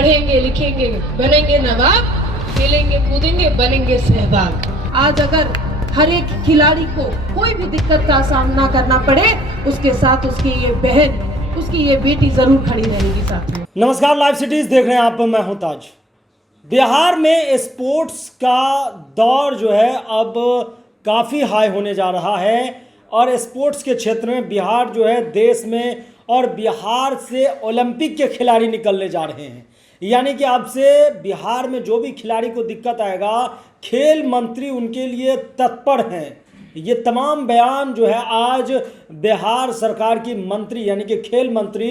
पढ़ेंगे लिखेंगे बनेंगे नवाब, खेलेंगे कूदेंगे बनेंगे सहवाग। आज अगर हर एक खिलाड़ी को कोई भी दिक्कत का सामना करना पड़े, उसके साथ उसकी ये बहन, उसकी ये बेटी जरूर खड़ी रहेगी साथियों। नमस्कार, लाइव सिटीज देख रहे हैं आप, मैं हूं ताज। बिहार में स्पोर्ट्स का दौर जो है अब काफ़ी हाई होने जा रहा है और स्पोर्ट्स के क्षेत्र में बिहार जो है देश में, और बिहार से ओलंपिक के खिलाड़ी निकलने जा रहे हैं। यानी कि अब से बिहार में जो भी खिलाड़ी को दिक्कत आएगा, खेल मंत्री उनके लिए तत्पर हैं। ये तमाम बयान जो है आज बिहार सरकार की मंत्री यानी कि खेल मंत्री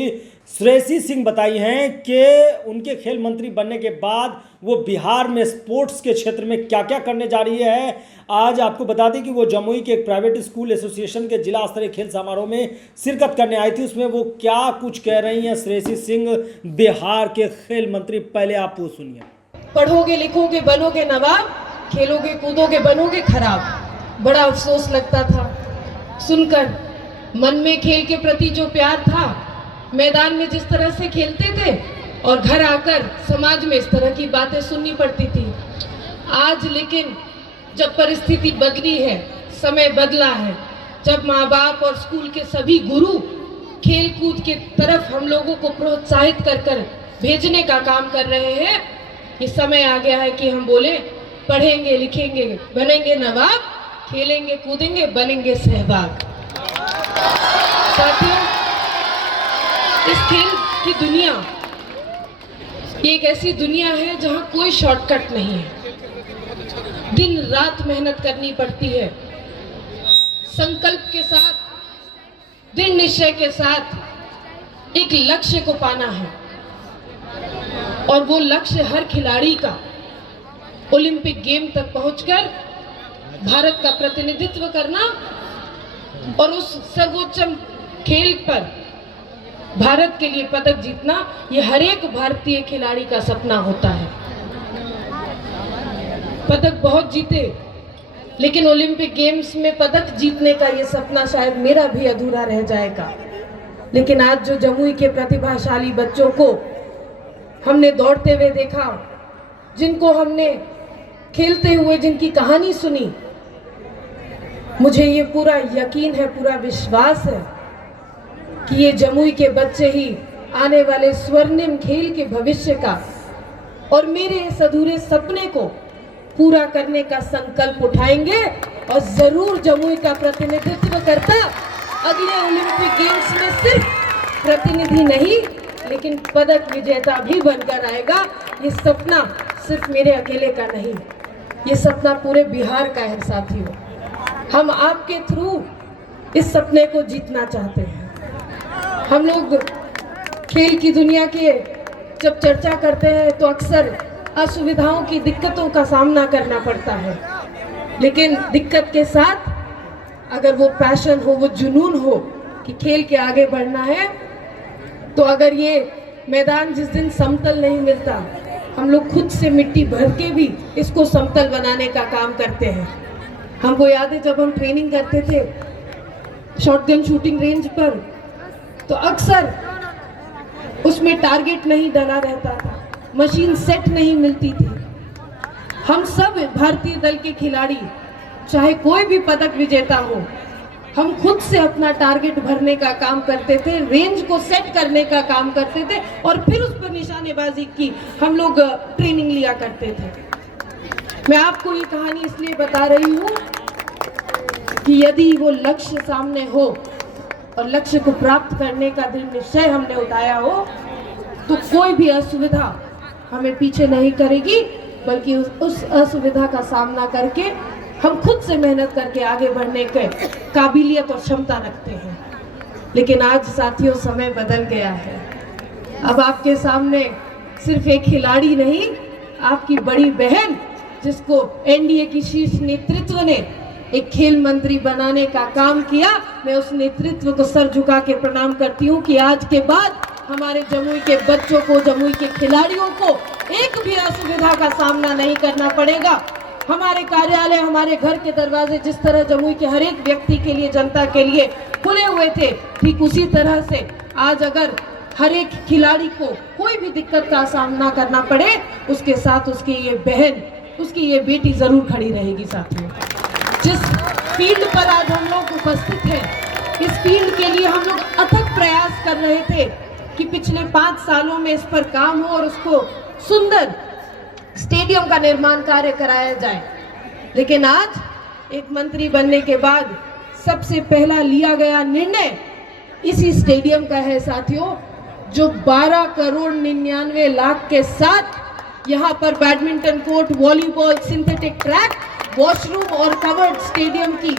श्रेयसी सिंह बताई हैं कि उनके खेल मंत्री बनने के बाद वो बिहार में स्पोर्ट्स के क्षेत्र में क्या क्या करने जा रही है। आज आपको बता दें कि वो जमुई के एक प्राइवेट स्कूल एसोसिएशन के जिला स्तरीय खेल समारोह में शिरकत करने आई थी। उसमें वो क्या कुछ कह रही हैं श्रेयसी सिंह, बिहार के खेल मंत्री, पहले आप वो सुनिए। पढ़ोगे लिखोगे बनोगे नवाब, खेलोगे कूदोगे बनोगे खराब। बड़ा अफसोस लगता था सुनकर, मन में खेल के प्रति जो प्यार था, मैदान में जिस तरह से खेलते थे और घर आकर समाज में इस तरह की बातें सुननी पड़ती थी। आज लेकिन जब परिस्थिति बदली है, समय बदला है, जब माँ बाप और स्कूल के सभी गुरु खेल कूद के तरफ हम लोगों को प्रोत्साहित कर कर भेजने का काम कर रहे हैं, ये समय आ गया है कि हम बोले पढ़ेंगे लिखेंगे बनेंगे नवाब, खेलेंगे कूदेंगे बनेंगे सहवाग। साथियों, इस खेल की दुनिया ये एक ऐसी दुनिया है जहां कोई शॉर्टकट नहीं है। दिन रात मेहनत करनी पड़ती है, संकल्प के साथ, दृढ़ निश्चय के साथ एक लक्ष्य को पाना है। और वो लक्ष्य हर खिलाड़ी का ओलंपिक गेम तक पहुंचकर भारत का प्रतिनिधित्व करना और उस सर्वोच्च खेल पर भारत के लिए पदक जीतना, ये हर एक भारतीय खिलाड़ी का सपना होता है। पदक बहुत जीते, लेकिन ओलंपिक गेम्स में पदक जीतने का ये सपना शायद मेरा भी अधूरा रह जाएगा। लेकिन आज जो जमुई के प्रतिभाशाली बच्चों को हमने दौड़ते हुए देखा, जिनको हमने खेलते हुए जिनकी कहानी सुनी, मुझे ये पूरा यकीन है, पूरा विश्वास है कि ये जमुई के बच्चे ही आने वाले स्वर्णिम खेल के भविष्य का और मेरे इस अधूरे सपने को पूरा करने का संकल्प उठाएंगे और जरूर जमुई का प्रतिनिधित्व करता अगले ओलंपिक गेम्स में सिर्फ प्रतिनिधि नहीं, लेकिन पदक विजेता भी बनकर आएगा। ये सपना सिर्फ मेरे अकेले का नहीं, ये सपना पूरे बिहार का है साथियों। हम आपके थ्रू इस सपने को जीतना चाहते हैं। हम लोग खेल की दुनिया के जब चर्चा करते हैं तो अक्सर असुविधाओं की, दिक्कतों का सामना करना पड़ता है, लेकिन दिक्कत के साथ अगर वो पैशन हो, वो जुनून हो कि खेल के आगे बढ़ना है, तो अगर ये मैदान जिस दिन समतल नहीं मिलता, हम लोग खुद से मिट्टी भर के भी इसको समतल बनाने का काम करते हैं। हमको याद है जब हम ट्रेनिंग करते थे शॉटगन शूटिंग रेंज पर, तो अक्सर उसमें टारगेट नहीं डला रहता था, मशीन सेट नहीं मिलती थी। हम सब भारतीय दल के खिलाड़ी, चाहे कोई भी पदक विजेता हो, हम खुद से अपना टारगेट भरने का काम करते थे, रेंज को सेट करने का काम करते थे और फिर उस पर निशानेबाजी की हम लोग ट्रेनिंग लिया करते थे। मैं आपको ये कहानी इसलिए बता रही हूँ कि यदि वो लक्ष्य सामने हो और लक्ष्य को प्राप्त करने का दृढ़ निश्चय हमने उठाया हो, तो कोई भी असुविधा हमें पीछे नहीं करेगी, बल्कि उस असुविधा का सामना करके हम खुद से मेहनत करके आगे बढ़ने के काबिलियत और क्षमता रखते हैं। लेकिन आज साथियों समय बदल गया है। अब आपके सामने सिर्फ एक खिलाड़ी नहीं, आपकी बड़ी बहन, जिसको एनडीए की शीर्ष नेतृत्व ने एक खेल मंत्री बनाने का काम किया, मैं उस नेतृत्व को सर झुका के प्रणाम करती हूँ कि आज के बाद हमारे जमुई के बच्चों को, जमुई के खिलाड़ियों को एक भी असुविधा का सामना नहीं करना पड़ेगा। हमारे कार्यालय, हमारे घर के दरवाजे जिस तरह जमुई के हर एक व्यक्ति के लिए, जनता के लिए खुले हुए थे, ठीक उसी तरह से आज अगर हर एक खिलाड़ी को कोई भी दिक्कत का सामना करना पड़े, उसके साथ उसकी ये बहन, उसकी ये बेटी जरूर खड़ी रहेगी। साथियों, जिस फील्ड पर आज हम लोग उपस्थित हैं, इस फील्ड के लिए हम लोग अथक प्रयास कर रहे थे कि पिछले 5 सालों में इस पर काम हो और उसको सुंदर स्टेडियम का निर्माण कार्य कराया जाए। लेकिन आज एक मंत्री बनने के बाद सबसे पहला लिया गया निर्णय इसी स्टेडियम का है साथियों, जो 12 करोड़ 99 लाख के साथ यहाँ पर badminton court, volleyball, synthetic track, washroom और कवर्ड स्टेडियम की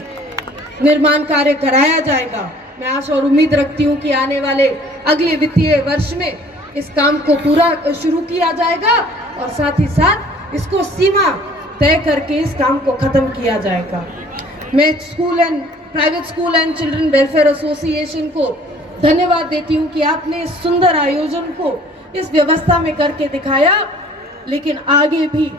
निर्माण कार्य कराया जाएगा। मैं आशा और उम्मीद रखती हूँ कि आने वाले अगले वित्तीय वर्ष में इस काम को पूरा शुरू किया जाएगा और साथ ही साथ इसको सीमा तय करके इस काम को खत्म किया जाएगा। मैं private school and children welfare association को धन्यवाद देती हूँ कि आपने इस सुंदर आयोजन को इस व्यवस्था में करके दिखाया, लेकिन आगे भी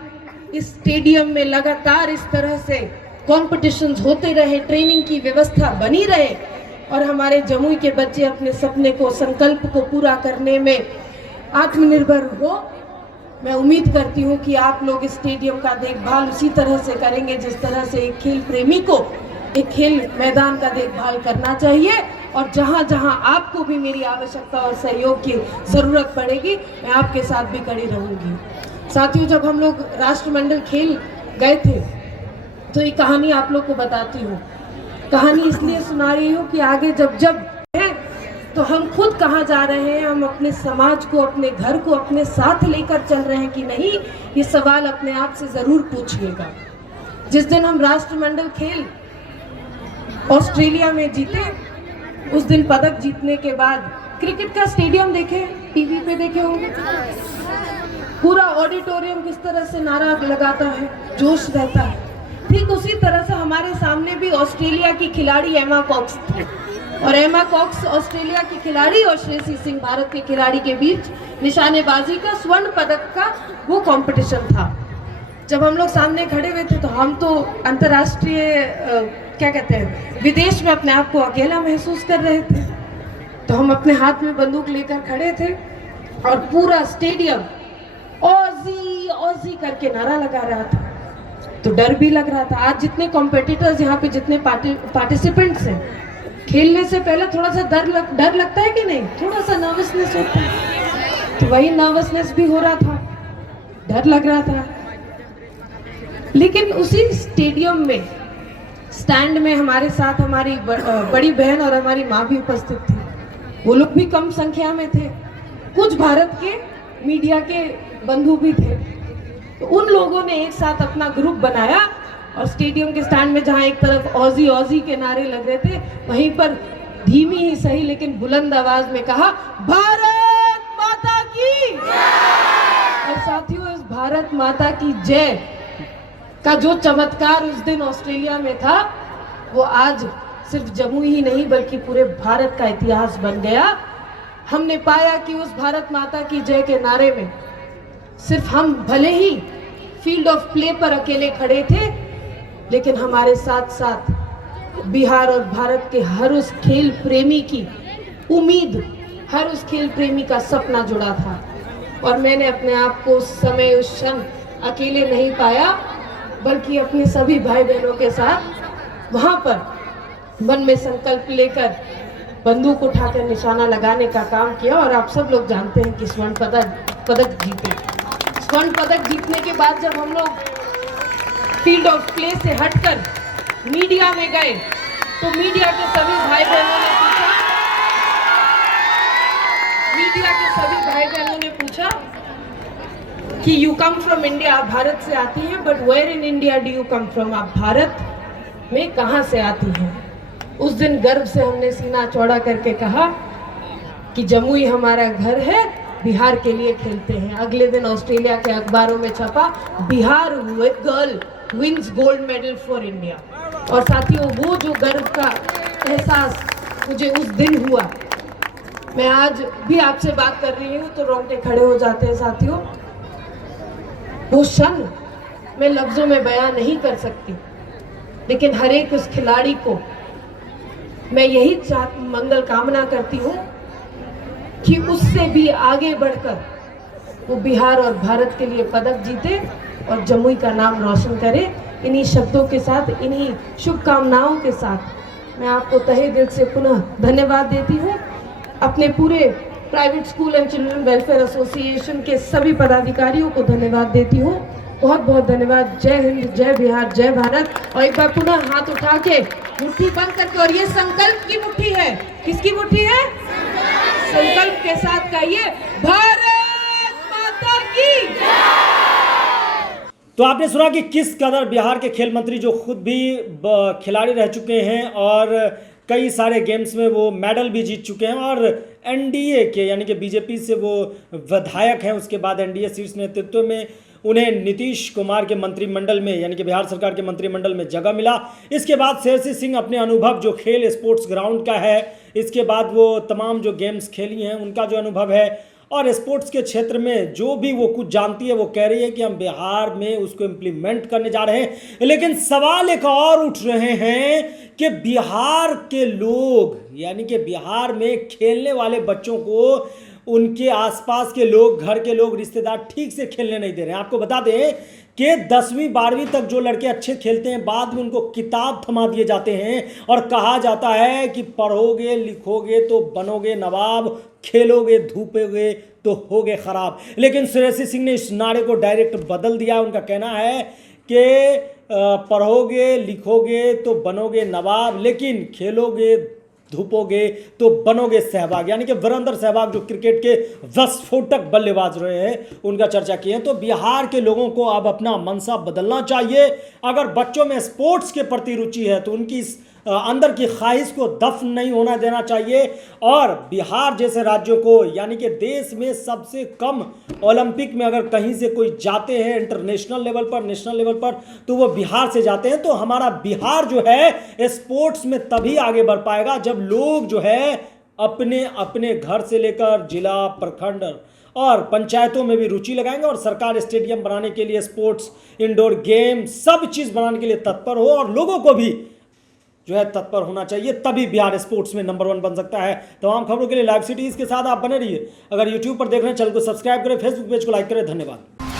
इस स्टेडियम में लगातार इस तरह से कॉम्पिटिशन्स होते रहे, ट्रेनिंग की व्यवस्था बनी रहे और हमारे जमुई के बच्चे अपने सपने को, संकल्प को पूरा करने में आत्मनिर्भर हो। मैं उम्मीद करती हूँ कि आप लोग इस स्टेडियम का देखभाल उसी तरह से करेंगे जिस तरह से एक खेल प्रेमी को एक खेल मैदान का देखभाल करना चाहिए, और जहाँ जहाँ आपको भी मेरी आवश्यकता और सहयोग की ज़रूरत पड़ेगी, मैं आपके साथ भी खड़ी रहूँगी। साथियों, जब हम लोग राष्ट्रमंडल खेल गए थे तो ये कहानी आप लोग को बताती हूँ। कहानी इसलिए सुना रही हूँ कि आगे जब है तो हम खुद कहाँ जा रहे हैं, हम अपने समाज को, अपने घर को अपने साथ लेकर चल रहे हैं कि नहीं, ये सवाल अपने आप से ज़रूर पूछिएगा। जिस दिन हम राष्ट्रमंडल खेल ऑस्ट्रेलिया में जीते, उस दिन पदक जीतने के बाद क्रिकेट का स्टेडियम देखे, टीवी पे देखे होंगे, पूरा ऑडिटोरियम किस तरह से नारा लगाता है, जोश रहता है। ठीक उसी तरह से हमारे सामने भी ऑस्ट्रेलिया की खिलाड़ी एमा कॉक्स थी, और एमा कॉक्स ऑस्ट्रेलिया की खिलाड़ी और श्रेयसी सिंह भारत के खिलाड़ी के बीच निशानेबाजी का स्वर्ण पदक का वो कंपटीशन था। जब हम लोग सामने खड़े हुए थे तो हम तो अंतर्राष्ट्रीय क्या कहते हैं, विदेश में अपने आप को अकेला महसूस कर रहे थे। तो हम अपने हाथ में बंदूक लेकर खड़े थे और पूरा स्टेडियम ऑजी ऑजी करके नारा लगा रहा था, तो डर भी लग रहा था। आज जितने कॉम्पिटिटर्स यहाँ पे, जितने पार्टिसिपेंट्स हैं, खेलने से पहले थोड़ा सा डर लगता है कि नहीं, थोड़ा सा नर्वसनेस होता है, तो वही नर्वसनेस भी हो रहा था, डर लग रहा था। लेकिन उसी स्टेडियम में स्टैंड में हमारे साथ हमारी बड़ी बहन और हमारी माँ भी उपस्थित थी। वो लोग भी कम संख्या में थे, कुछ भारत के मीडिया के बंधु भी थे। तो उन लोगों ने एक साथ अपना ग्रुप बनाया और स्टेडियम के स्टैंड में जहाँ एक तरफ ऑजी ऑजी के नारे लग रहे थे, वहीं पर धीमी ही सही लेकिन बुलंद आवाज में कहा, भारत माता की जय। और साथियों, इस भारत माता की जय का जो चमत्कार उस दिन ऑस्ट्रेलिया में था, वो आज सिर्फ जमुई ही नहीं बल्कि पूरे भारत का इतिहास बन गया। हमने पाया कि उस भारत माता की जय के नारे में सिर्फ हम भले ही फील्ड ऑफ प्ले पर अकेले खड़े थे, लेकिन हमारे साथ साथ बिहार और भारत के हर उस खेल प्रेमी की उम्मीद, हर उस खेल प्रेमी का सपना जुड़ा था। और मैंने अपने आप को उस समय, उस क्षण अकेले नहीं पाया, बल्कि अपने सभी भाई बहनों के साथ वहाँ पर मन में संकल्प लेकर बंदूक उठाकर निशाना लगाने का काम किया। और आप सब लोग जानते हैं कि स्वर्ण पदक जीते। स्वर्ण पदक जीतने के बाद जब हम लोग फील्ड ऑफ प्ले से हटकर मीडिया में गए, तो मीडिया के सभी भाई बहनों ने पूछा कि यू कम फ्रॉम इंडिया, आप भारत से आती हैं, but where in India do you come from, आप भारत में कहाँ से आती हैं। उस दिन गर्व से हमने सीना चौड़ा करके कहा कि जमुई हमारा घर है, बिहार के लिए खेलते हैं। अगले दिन ऑस्ट्रेलिया के अखबारों में छपा, Bihar girl wins gold medal for India. और साथियों, वो जो गर्व का एहसास मुझे उस दिन हुआ, मैं आज भी आपसे बात कर रही हूँ तो रोंगटे खड़े हो जाते हैं। साथियों, वो क्षण मैं लफ्जों में बयां नहीं कर सकती, लेकिन हर एक उस खिलाड़ी को मैं यही मंगल कामना करती हूँ कि उससे भी आगे बढ़कर वो बिहार और भारत के लिए पदक जीते और जमुई का नाम रोशन करे। इन्हीं शब्दों के साथ, इन्हीं शुभकामनाओं के साथ मैं आपको तहे दिल से पुनः धन्यवाद देती हूँ। अपने पूरे private school and children welfare association के सभी पदाधिकारियों को धन्यवाद देती हूँ। बहुत बहुत धन्यवाद। जय हिंद, जय बिहार, जय भारत। और एक बार पुनः हाथ उठा के मुट्ठी बंद करके, और ये संकल्प की मुट्ठी है। किसकी मुट्ठी है? संकल्प के साथ कहिए, भारत माता की। तो आपने सुना कि किस कदर बिहार के खेल मंत्री, जो खुद भी खिलाड़ी रह चुके हैं और कई सारे गेम्स में वो मेडल भी जीत चुके हैं, और एनडीए के यानी कि बीजेपी से वो विधायक हैं, उसके बाद एनडीए शीर्ष नेतृत्व में उन्हें नीतीश कुमार के मंत्रिमंडल में यानी कि बिहार सरकार के मंत्रिमंडल में जगह मिला। इसके बाद श्रेयसी सिंह अपने अनुभव जो खेल स्पोर्ट्स ग्राउंड का है, इसके बाद वो तमाम जो गेम्स खेली हैं उनका जो अनुभव है और स्पोर्ट्स के क्षेत्र में जो भी वो कुछ जानती है, वो कह रही है कि हम बिहार में उसको इम्प्लीमेंट करने जा रहे हैं। लेकिन सवाल एक और उठ रहे हैं कि बिहार के लोग यानी कि बिहार में खेलने वाले बच्चों को उनके आसपास के लोग, घर के लोग, रिश्तेदार ठीक से खेलने नहीं दे रहे हैं। आपको बता दें कि 10वीं 12वीं तक जो लड़के अच्छे खेलते हैं, बाद में उनको किताब थमा दिए जाते हैं और कहा जाता है कि पढ़ोगे लिखोगे तो बनोगे नवाब, खेलोगे धूपोगे तो होगे खराब। लेकिन श्रेयसी सिंह ने इस नारे को डायरेक्ट बदल दिया। उनका कहना है कि पढ़ोगे लिखोगे तो बनोगे नवाब, लेकिन खेलोगे धूपोगे तो बनोगे सहवाग। यानी कि वीरेंद्र सहवाग जो क्रिकेट के विस्फोटक बल्लेबाज रहे हैं, उनका चर्चा किए। तो बिहार के लोगों को अब अपना मनसा बदलना चाहिए। अगर बच्चों में स्पोर्ट्स के प्रति रुचि है तो उनकी अंदर की ख्वाहिश को दफन नहीं होना देना चाहिए। और बिहार जैसे राज्यों को यानी कि देश में सबसे कम ओलंपिक में अगर कहीं से कोई जाते हैं इंटरनेशनल लेवल पर, नेशनल लेवल पर, तो वो बिहार से जाते हैं। तो हमारा बिहार जो है स्पोर्ट्स में तभी आगे बढ़ पाएगा जब लोग जो है अपने अपने घर से लेकर जिला, प्रखंड और पंचायतों में भी रुचि लगाएंगे और सरकार स्टेडियम बनाने के लिए, स्पोर्ट्स इंडोर गेम सब चीज़ बनाने के लिए तत्पर हो और लोगों को भी जो है तत्पर होना चाहिए। तभी बिहार स्पोर्ट्स में नंबर 1 बन सकता है। तमाम खबरों के लिए लाइव सिटीज के साथ आप बने रहिए। अगर यूट्यूब पर देख रहे हैं चैनल को सब्सक्राइब करें, फेसबुक पेज को लाइक करें। धन्यवाद।